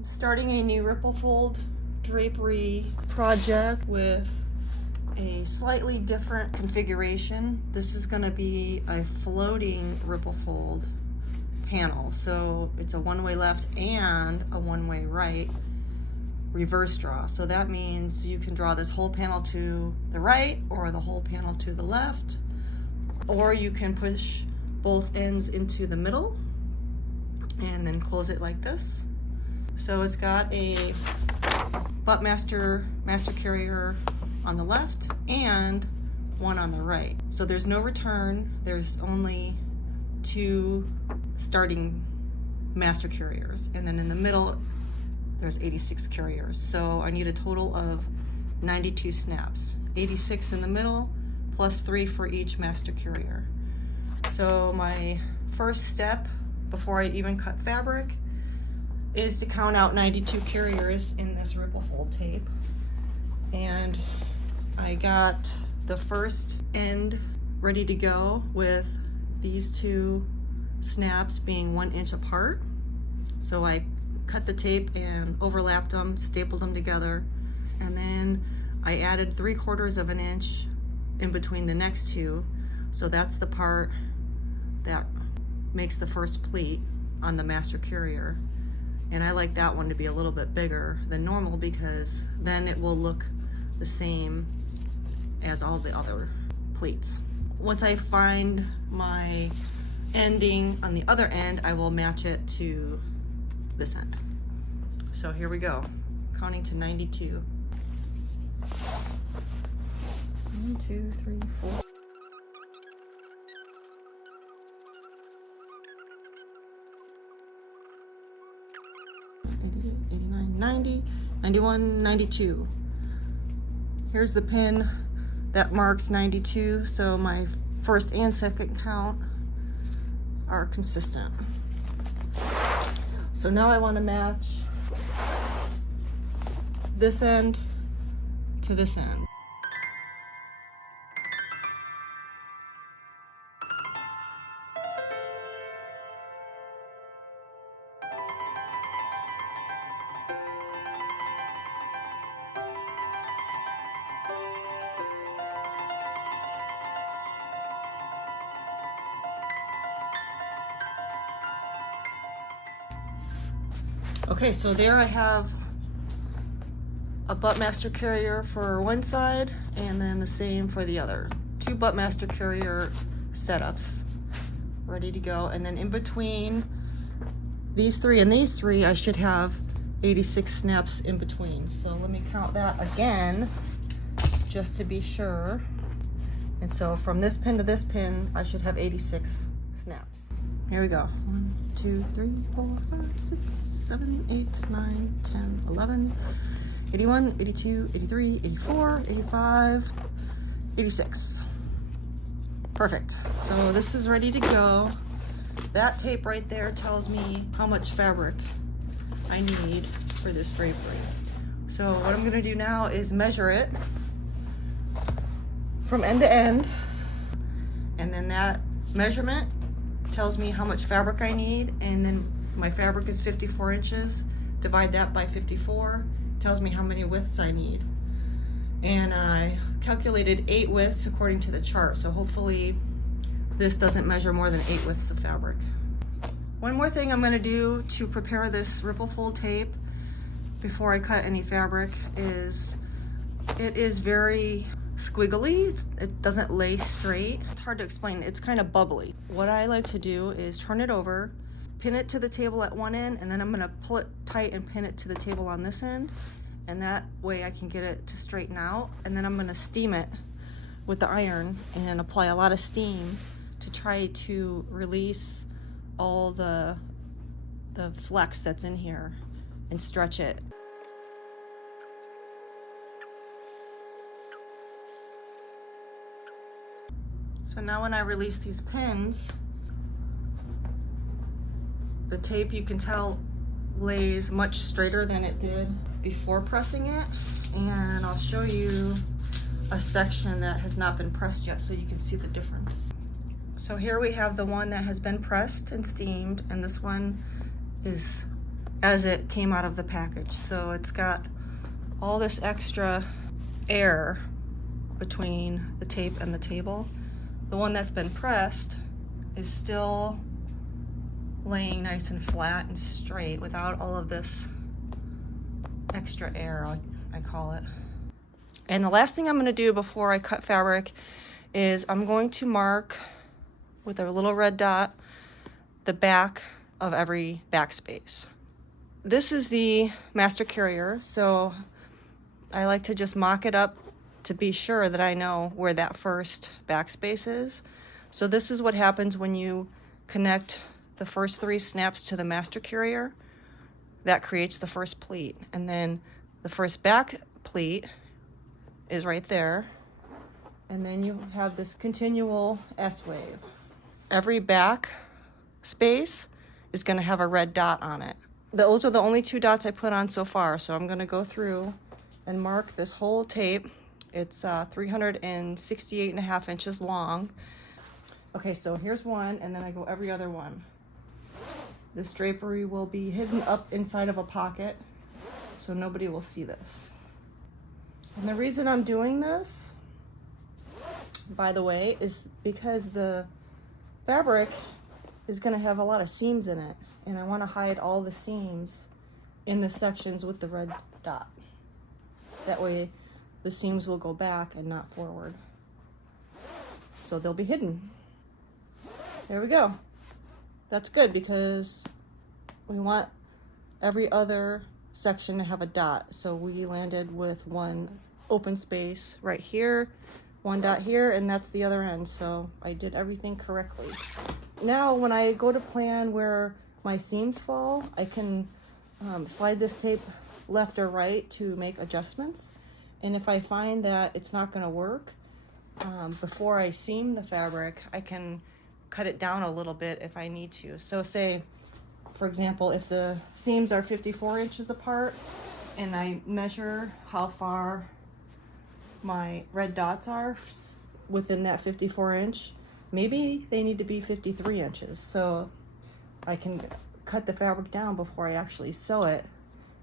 I'm starting a new Ripplefold Drapery project with a slightly different configuration. This is going to be a floating Ripplefold panel, so it's a one-way left and a one-way right reverse draw. So that means you can draw this whole panel to the right or the whole panel to the left, or you can push both ends into the middle and then close it like this. So it's got a butt master carrier on the left and one on the right. So there's no return, there's only two starting master carriers, and then in the middle there's 86 carriers. So I need a total of 92 snaps, 86 in the middle plus 3 for each master carrier. So my first step before I even cut fabric is to count out 92 carriers in this Ripplefold tape. And I got the first end ready to go with these two snaps being 1 inch apart. So I cut the tape and overlapped them, stapled them together, and then I added 3/4 of an inch in between the next two. So that's the part that makes the first pleat on the master carrier. And I like that one to be a little bit bigger than normal because then it will look the same as all the other pleats. Once I find my ending on the other end, I will match it to this end. So here we go, counting to 92. 1, 2, 3, 4. 88, 89, 90, 91, 92. Here's the pin that marks 92, so my first and second count are consistent. So now I want to match this end to this end. Okay, so there I have a butt master carrier for one side and then the same for the other. 2 butt master carrier setups ready to go, and then in between these 3 and these 3 I should have 86 snaps in between. So let me count that again just to be sure. And so from this pin to this pin I should have 86 snaps. Here we go. 1, 2, 3, 4, 5, 6, 7, 8, 9, 10, 11, 81, 82, 83, 84, 85, 86. Perfect. So this is ready to go. That tape right there tells me how much fabric I need for this drapery. So what I'm gonna do now is measure it from end to end, and then that measurement tells me how much fabric I need, and then my fabric is 54 inches. Divide that by 54, tells me how many widths I need. And I calculated 8 widths according to the chart, so hopefully this doesn't measure more than 8 widths of fabric. One more thing I'm going to do to prepare this Ripplefold tape before I cut any fabric is it is very squiggly. It doesn't lay straight. It's hard to explain. It's kind of bubbly. What I like to do is turn it over, pin it to the table at one end, and then I'm going to pull it tight and pin it to the table on this end, and that way I can get it to straighten out. And then I'm going to steam it with the iron and apply a lot of steam to try to release all the flex that's in here and stretch it. So now when I release these pins, the tape, you can tell, lays much straighter than it did before pressing it. And I'll show you a section that has not been pressed yet so you can see the difference. So here we have the one that has been pressed and steamed, and this one is as it came out of the package. So it's got all this extra air between the tape and the table. The one that's been pressed is still laying nice and flat and straight without all of this extra air, I call it. And the last thing I'm going to do before I cut fabric is I'm going to mark with a little red dot the back of every backspace. This is the master carrier, so I like to just mock it up to be sure that I know where that first backspace is. So this is what happens when you connect the first 3 snaps to the master carrier. That creates the first pleat, and then the first back pleat is right there, and then you have this continual S-wave. Every back space is going to have a red dot on it. Those are the only 2 dots I put on so far, so I'm going to go through and mark this whole tape. It's 368.5 inches long. Okay, so here's one, and then I go every other one. This drapery will be hidden up inside of a pocket, so nobody will see this. And the reason I'm doing this, by the way, is because the fabric is going to have a lot of seams in it, and I want to hide all the seams in the sections with the red dot. That way the seams will go back and not forward. So they'll be hidden. There we go. That's good because we want every other section to have a dot. So we landed with one open space right here, one dot here, and that's the other end. So I did everything correctly. Now when I go to plan where my seams fall, I can slide this tape left or right to make adjustments. And if I find that it's not going to work, before I seam the fabric, I can cut it down a little bit if I need to. So say, for example, if the seams are 54 inches apart and I measure how far my red dots are within that 54 inch, maybe they need to be 53 inches. So I can cut the fabric down before I actually sew it,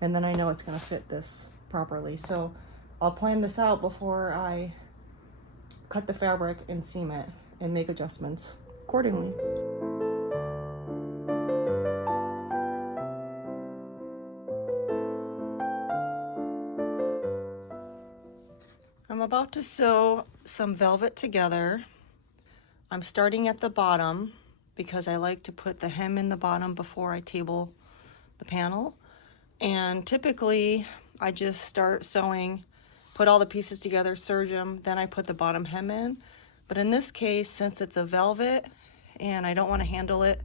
and then I know it's going to fit this properly. So I'll plan this out before I cut the fabric and seam it and make adjustments accordingly. I'm about to sew some velvet together. I'm starting at the bottom because I like to put the hem in the bottom before I table the panel. And typically I just start sewing, put all the pieces together, serge them, then I put the bottom hem in. But in this case, since it's a velvet and I don't want to handle it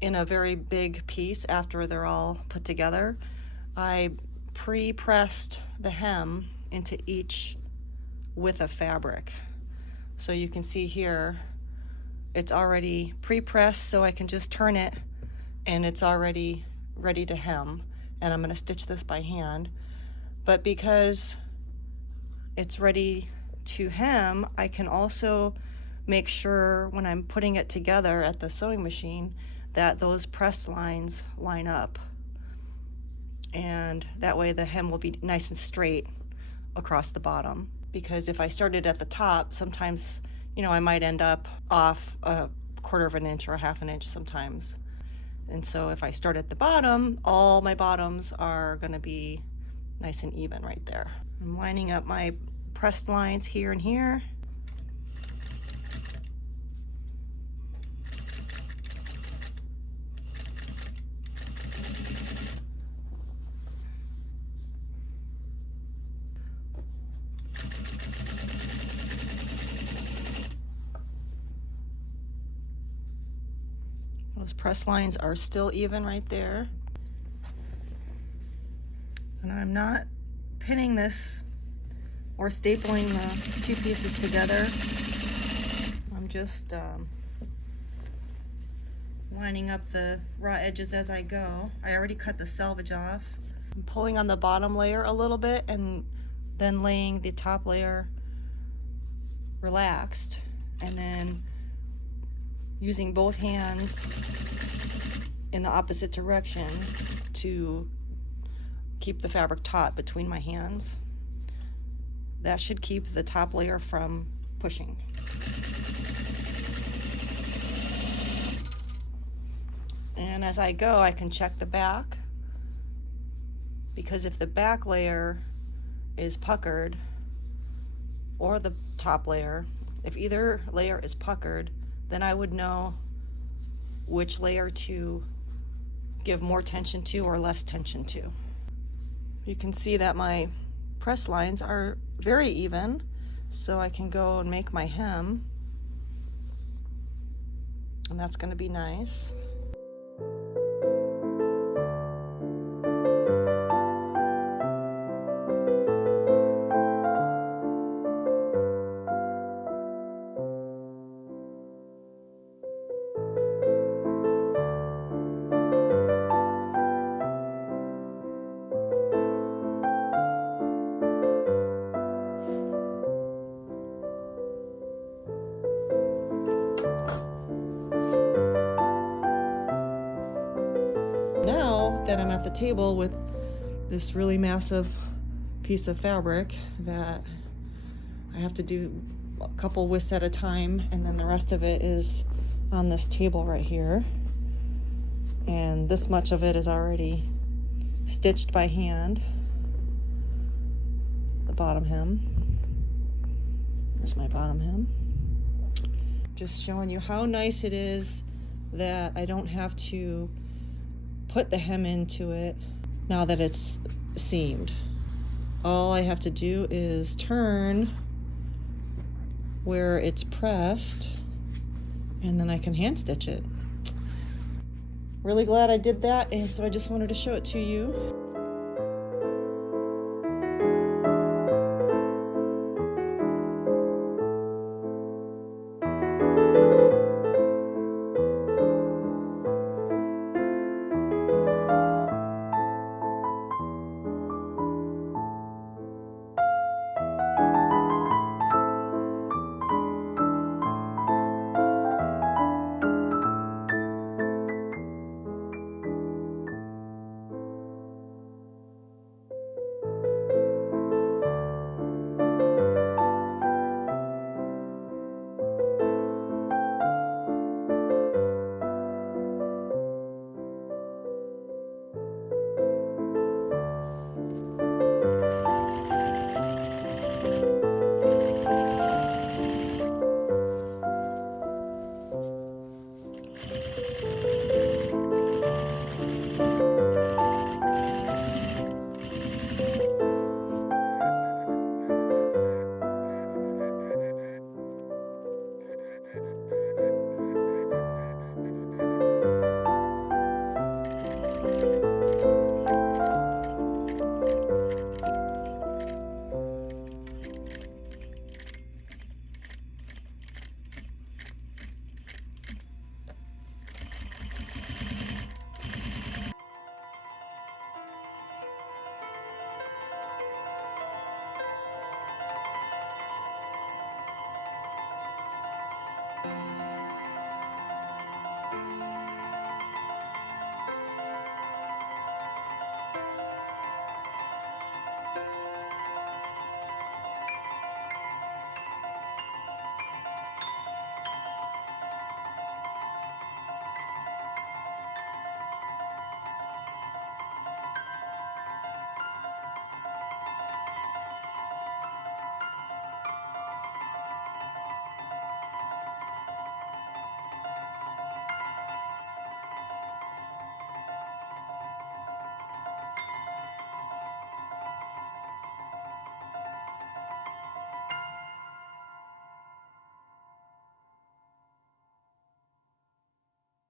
in a very big piece after they're all put together, I pre-pressed the hem into each width of fabric. So you can see here, it's already pre-pressed, so I can just turn it and it's already ready to hem. And I'm going to stitch this by hand. But because it's ready to hem, I can also make sure when I'm putting it together at the sewing machine that those press lines line up. And that way the hem will be nice and straight across the bottom. Because if I started at the top, sometimes, you know, I might end up off a 1/4 of an inch or a 1/2 inch sometimes. And so if I start at the bottom, all my bottoms are going to be nice and even right there. I'm lining up my pressed lines here and here. Those press lines are still even right there. And I'm not pinning this or stapling the 2 pieces together. I'm just lining up the raw edges as I go. I already cut the selvage off. I'm pulling on the bottom layer a little bit and then laying the top layer relaxed, and then using both hands in the opposite direction to keep the fabric taut between my hands. That should keep the top layer from pushing. And as I go, I can check the back, because if the back layer is puckered, or the top layer, if either layer is puckered, then I would know which layer to give more tension to or less tension to. You can see that my press lines are very even, so I can go and make my hem, and that's going to be nice. Now that I'm at the table with this really massive piece of fabric that I have to do a couple whisks at a time, and then the rest of it is on this table right here, and this much of it is already stitched by hand. The bottom hem, there's my bottom hem. Just showing you how nice it is that I don't have to put the hem into it now that it's seamed. All I have to do is turn where it's pressed, and then I can hand stitch it. Really glad I did that, and so I just wanted to show it to you.